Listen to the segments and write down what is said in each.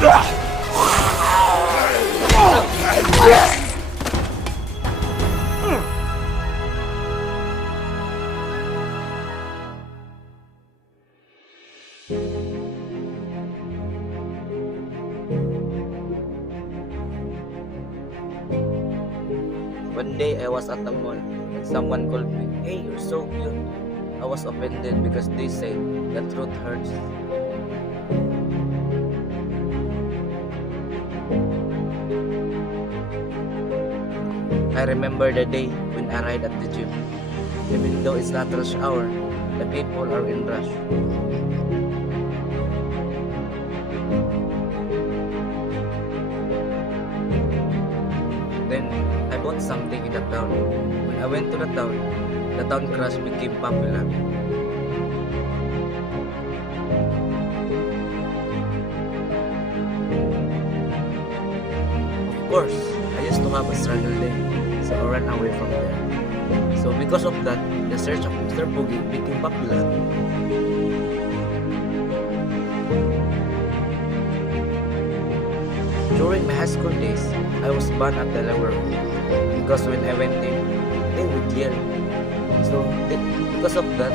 One day I was at the mall and someone called me, "Hey, you're so cute." I was offended because they say the truth hurts. I remember the day when I ride at the gym. Even though it's not rush hour, the people are in rush. Then I bought something in the town. When I went to the town crush became popular. Of course, I used to have a struggle day, so I ran away from there. So because of that, the search of Mr. Boogie became popular. During my high school days, I was banned at the lower because when I went in, they would yell. So because of that,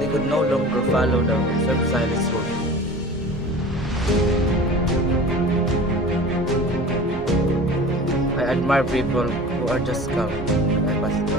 they could no longer follow the observed silence rule. I admire people who are just calm when I pass it by.